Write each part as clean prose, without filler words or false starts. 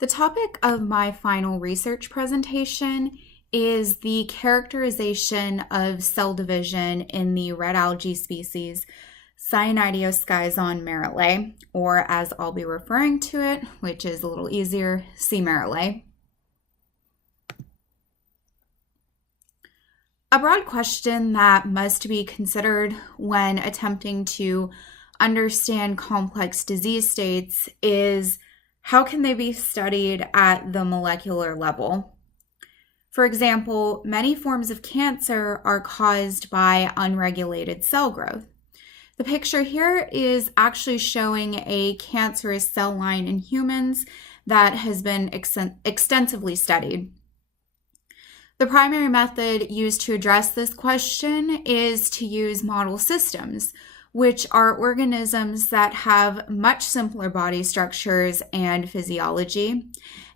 The topic of my final research presentation is the characterization of cell division in the red algae species Cyanidioschizon merrillae, or as I'll be referring to it, which is a little easier, C. merrillae. A broad question that must be considered when attempting to understand complex disease states is how can they be studied at the molecular level? For example, many forms of cancer are caused by unregulated cell growth. The picture here is actually showing a cancerous cell line in humans that has been extensively studied. The primary method used to address this question is to use model systems, which are organisms that have much simpler body structures and physiology,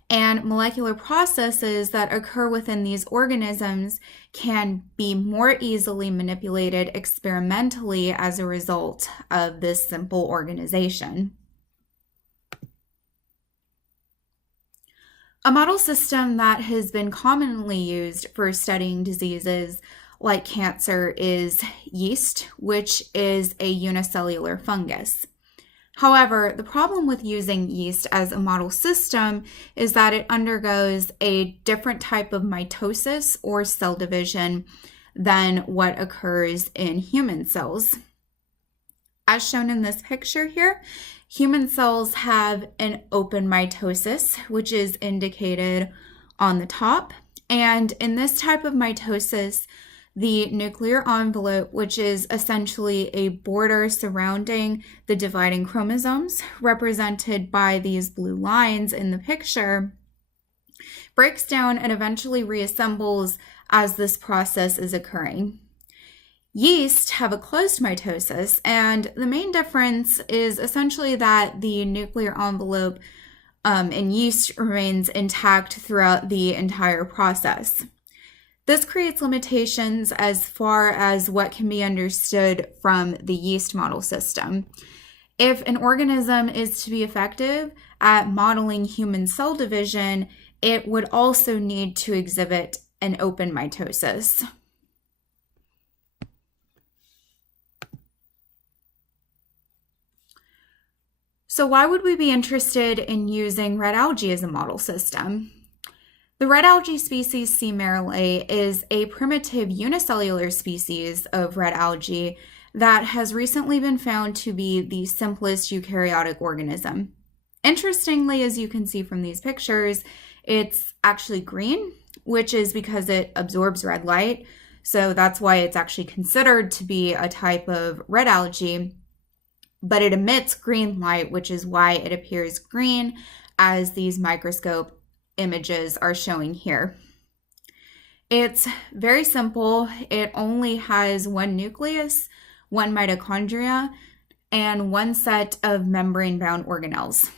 and molecular processes that occur within these organisms can be more easily manipulated experimentally as a result of this simple organization. A model system that has been commonly used for studying diseases like cancer is yeast, which is a unicellular fungus. However, the problem with using yeast as a model system is that it undergoes a different type of mitosis or cell division than what occurs in human cells. As shown in this picture here, human cells have an open mitosis, which is indicated on the top. And in this type of mitosis, the nuclear envelope, which is essentially a border surrounding the dividing chromosomes, represented by these blue lines in the picture, breaks down and eventually reassembles as this process is occurring. Yeast have a closed mitosis, and the main difference is essentially that the nuclear envelope in yeast remains intact throughout the entire process. This creates limitations as far as what can be understood from the yeast model system. If an organism is to be effective at modeling human cell division, it would also need to exhibit an open mitosis. So why would we be interested in using red algae as a model system? The red algae species C. merrillae is a primitive unicellular species of red algae that has recently been found to be the simplest eukaryotic organism. Interestingly, as you can see from these pictures, it's actually green, which is because it absorbs red light. So that's why it's actually considered to be a type of red algae, but it emits green light, which is why it appears green as these microscope images are showing here. It's very simple. It only has one nucleus, one mitochondria, and one set of membrane-bound organelles.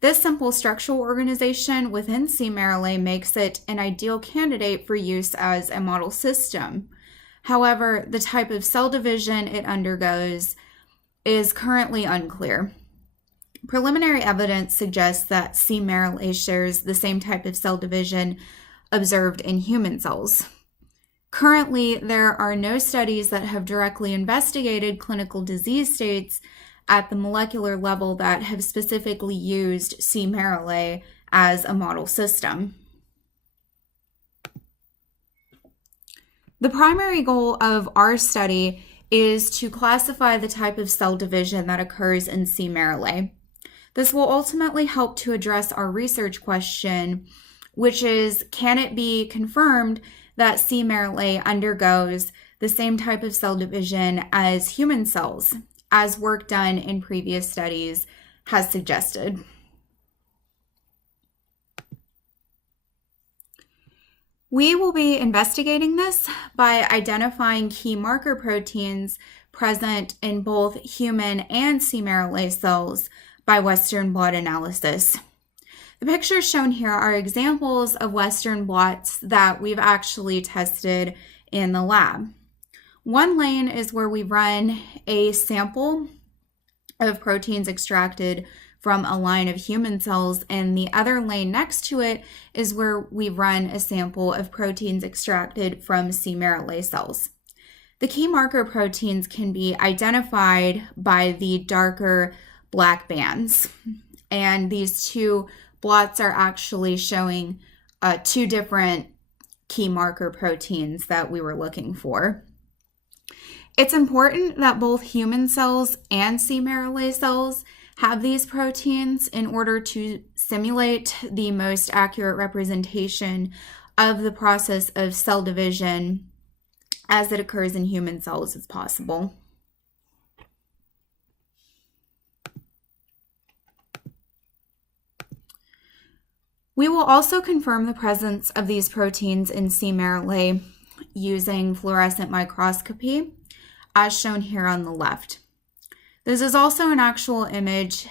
This simple structural organization within C. merrillae makes it an ideal candidate for use as a model system. However, the type of cell division it undergoes is currently unclear. Preliminary evidence suggests that C. merrillae shares the same type of cell division observed in human cells. Currently, there are no studies that have directly investigated clinical disease states at the molecular level that have specifically used C. merrillae as a model system. The primary goal of our study is to classify the type of cell division that occurs in C. merrillae. This will ultimately help to address our research question, which is, can it be confirmed that C. merrillae undergoes the same type of cell division as human cells, as work done in previous studies has suggested? We will be investigating this by identifying key marker proteins present in both human and C. merrillae cells by Western blot analysis. The pictures shown here are examples of Western blots that we've actually tested in the lab. One lane is where we run a sample of proteins extracted from a line of human cells, and the other lane next to it is where we run a sample of proteins extracted from C. marrowley cells. The key marker proteins can be identified by the darker black bands, and these two blots are actually showing two different key marker proteins that we were looking for. It's important that both human cells and C. marrowley cells have these proteins in order to simulate the most accurate representation of the process of cell division as it occurs in human cells as possible. We will also confirm the presence of these proteins in C. marrowley using fluorescent microscopy, as shown here on the left. This is also an actual image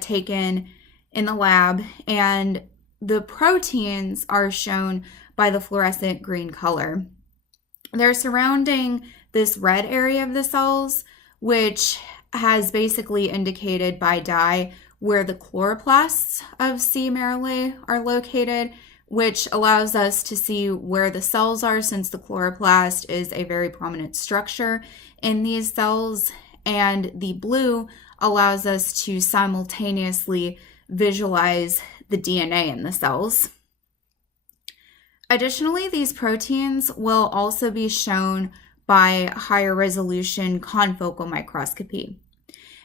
taken in the lab, and the proteins are shown by the fluorescent green color. They're surrounding this red area of the cells, which has basically indicated by dye where the chloroplasts of C. marrowley are located, which allows us to see where the cells are, since the chloroplast is a very prominent structure in these cells, and the blue allows us to simultaneously visualize the DNA in the cells. Additionally, these proteins will also be shown by higher resolution confocal microscopy.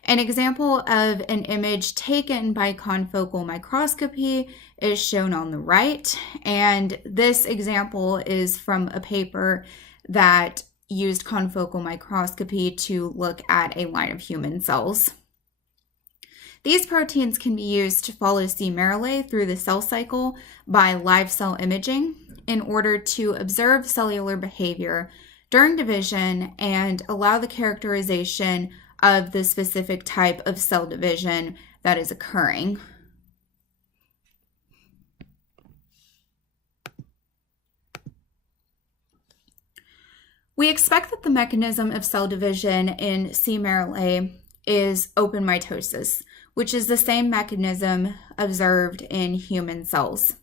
An example of an image taken by confocal microscopy is shown on the right, and this example is from a paper that used confocal microscopy to look at a line of human cells. These proteins can be used to follow C. marrowley through the cell cycle by live cell imaging in order to observe cellular behavior during division and allow the characterization of the specific type of cell division that is occurring. We expect that the mechanism of cell division in C. marrowley is open mitosis, which is the same mechanism observed in human cells.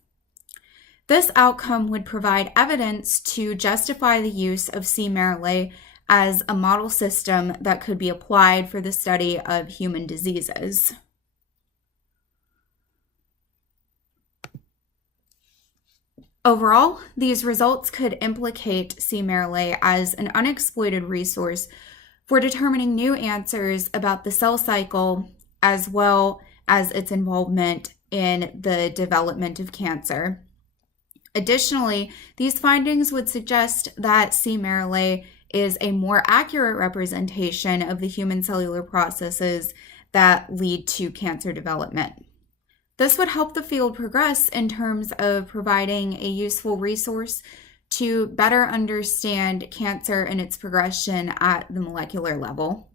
This outcome would provide evidence to justify the use of C. marrowley as a model system that could be applied for the study of human diseases. Overall, these results could implicate C. marrowley as an unexploited resource for determining new answers about the cell cycle, as well as its involvement in the development of cancer. Additionally, these findings would suggest that C. marrowley is a more accurate representation of the human cellular processes that lead to cancer development. This would help the field progress in terms of providing a useful resource to better understand cancer and its progression at the molecular level.